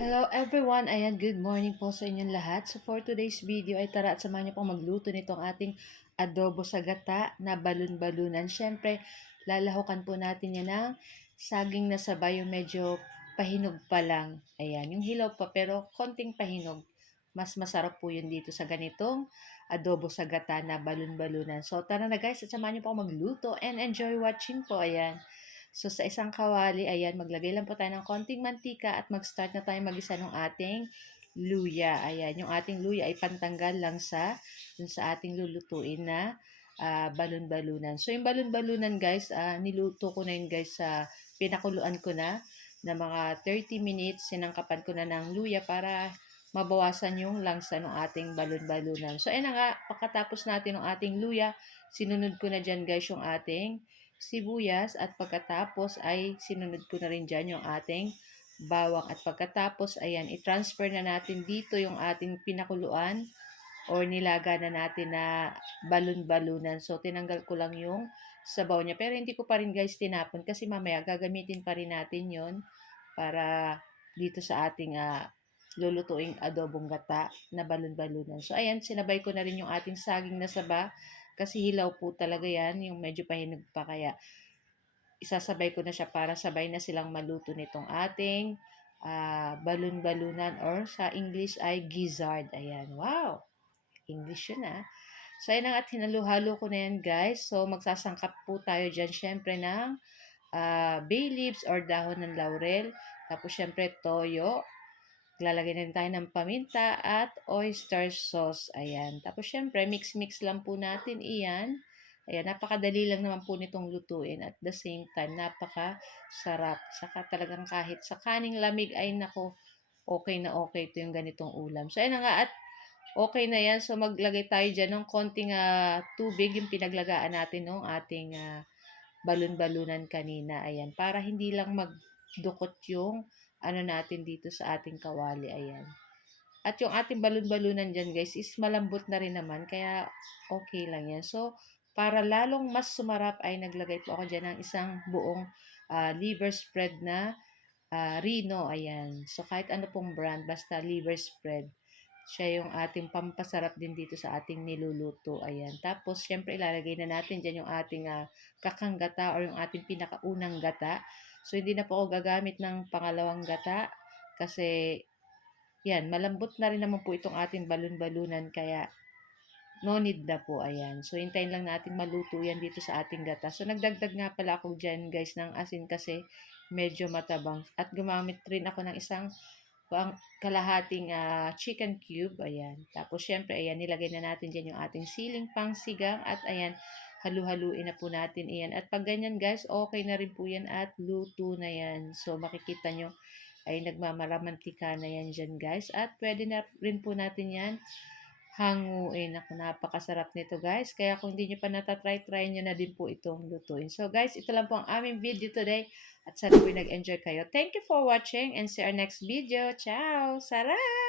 Hello everyone! Ayan, good morning po sa inyong lahat. So for today's video ay tara at samahan niyo pong magluto nitong ating adobo sa gata na balun-balunan. Siyempre, lalahukan po natin yan ng saging na sabay yung medyo pahinog pa lang. Ayan, yung hilaw pa pero konting pahinog. Mas masarap po yun dito sa ganitong adobo sa gata na balun-balunan. So tara na guys at samahan niyo po magluto and enjoy watching po. Ayan. So, sa isang kawali, ayan, maglagay lang po tayo ng konting mantika at mag-start na tayo mag-isa ng ating luya. Ayan, yung ating luya ay pantanggal lang dun sa ating lulutuin na balon-balunan. So, yung balon-balunan guys, niluto ko na yun guys sa pinakuluan ko na mga 30 minutes. Sinangkapan ko na ng luya para mabawasan yung langsa ng ating balon-balunan. So, ayan na nga, pagkatapos natin ng ating luya, sinunod ko na dyan guys yung ating sibuyas at pagkatapos ay sinunod ko na rin dyan yung ating bawang at pagkatapos ayan i-transfer na natin dito yung ating pinakuluan or nilaga na natin na balon-balunan. So tinanggal ko lang yung sabaw niya pero hindi ko pa rin guys tinapon kasi mamaya gagamitin pa rin natin yon para dito sa ating lulutuing adobong gata na balon-balunan. So ayan, sinabay ko na rin yung ating saging na saba kasi hilaw po talaga yan, yung medyo pahinog pa kaya isasabay ko na siya para sabay na silang maluto nitong ating balon-balunan or sa English ay gizzard. Ayan, wow! English yun So, ayan at hinalo-halo ko na yan guys. So, magsasangkap po tayo dyan syempre ng bay leaves or dahon ng laurel. Tapos syempre toyo. Lalagay na rin tayo ng paminta at oyster sauce. Ayan. Tapos syempre, mix-mix lang po natin iyan. Ayan, napakadali lang naman po nitong lutuin. At the same time, napakasarap. Saka talagang kahit sa kaning lamig ay nako, okay ito yung ganitong ulam. So, ayan na nga at okay na yan. So, maglagay tayo dyan ng konting tubig, yung pinaglagaan natin ng ating balon-balunan kanina. Ayan, para hindi lang magdukot yung ano natin dito sa ating kawali. Ayan. At yung ating balon-balunan dyan guys is malambot na rin naman. Kaya okay lang yan. So, para lalong mas sumarap ay naglagay po ako dyan ng isang buong liver spread na Rino. Ayan. So, kahit ano pong brand, basta liver spread. Siya yung ating pampasarap din dito sa ating niluluto. Ayan. Tapos, syempre, ilalagay na natin dyan yung ating kakang gata or yung ating pinakaunang gata. So, hindi na po ako gagamit ng pangalawang gata kasi, yan, malambot na rin naman po itong ating balon-balunan kaya no need na po. Ayan. So, hintayin lang natin maluto yan dito sa ating gata. So, nagdagdag nga pala ako dyan guys ng asin kasi medyo matabang. At gumamit rin ako ng isang kalahating chicken cube. Ayan. Tapos, syempre, ayan, nilagay na natin dyan yung ating siling pangsigang. At, ayan, halu-haluin na po natin iyan. At pag ganyan, guys, okay na rin po yan at luto na yan. So, makikita nyo ay nagmamaramantika na yan dyan, guys. At pwede na rin po natin yan hanguin. Ako, napakasarap nito, guys. Kaya kung hindi nyo pa natatry, nyo na din po itong lutuin. So, guys, ito lang po ang aming video today. At sana po nag-enjoy kayo. Thank you for watching and see our next video. Ciao! Sarap!